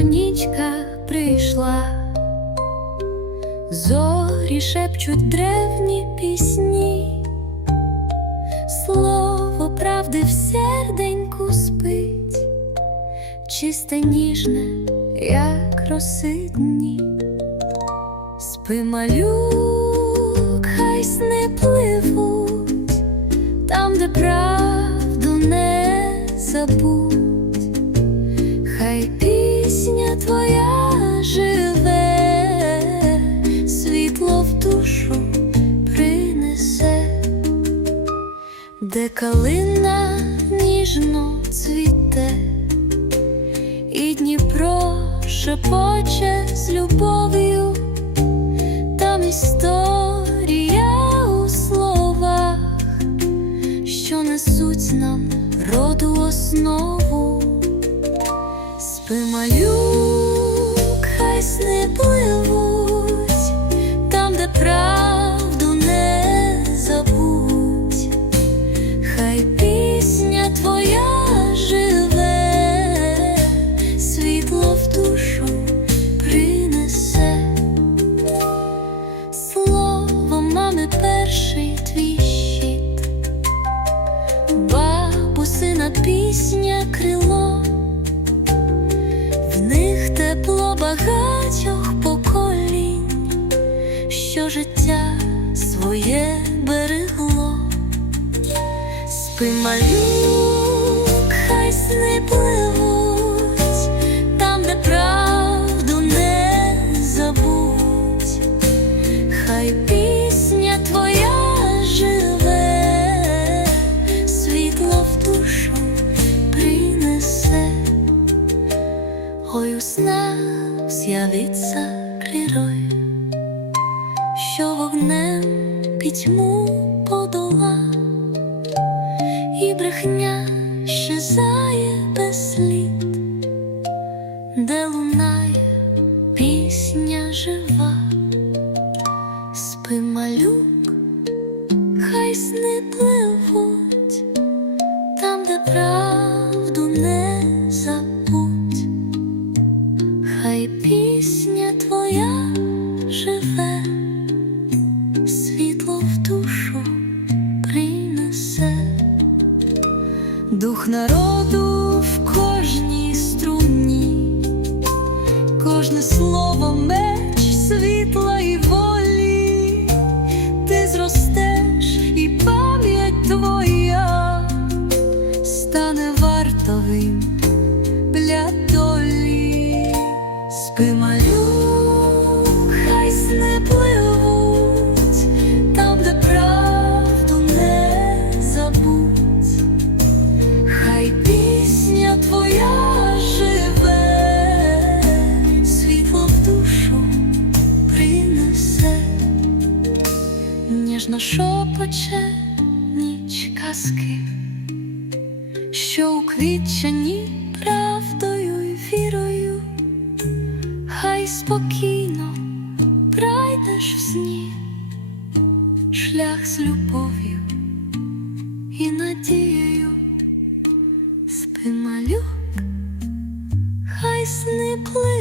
нічка прийшла, зорі шепчуть древні пісні, слово правди в серденьку спить, чисте ніжне, як роси дні. Спи малюк, хай сни пливуть, там, де правду не забудь, хай пісня твоя живе, світло в душу принесе, де калина ніжно цвіте, і Дніпро шепоче з любов'ю. Там історія у словах, що несуть нам роду основу. Спи малюк, хай сни пливуть, там, де правду не забудь, хай пісня твоя живе, світло в душу принесе. Слово мами перший твій щит, бабусина пісня крило, багатьох поколінь, що життя своє берегло, спи малюк, хай сни пливуть, там, де правду не забудь. Хай пісня твоя живе, світло в з'явиться герой, що вогнем пітьму подола, і брехня щезає без слід, де лунає пісня жива. Спи малюк, хай сни пливуть, там, де правду не живе, світло в душу принесе, дух народу в кожній струні, кожне слово меч світла і волі, ти зростеш, і пам'ять твоя стане вартовим для ніжно шопоче ніч казки, що у квітчані правдою й вірою, хай спокійно пройдеш в сні, шлях з любов'ю і надією, спи малюк, хай сни пли.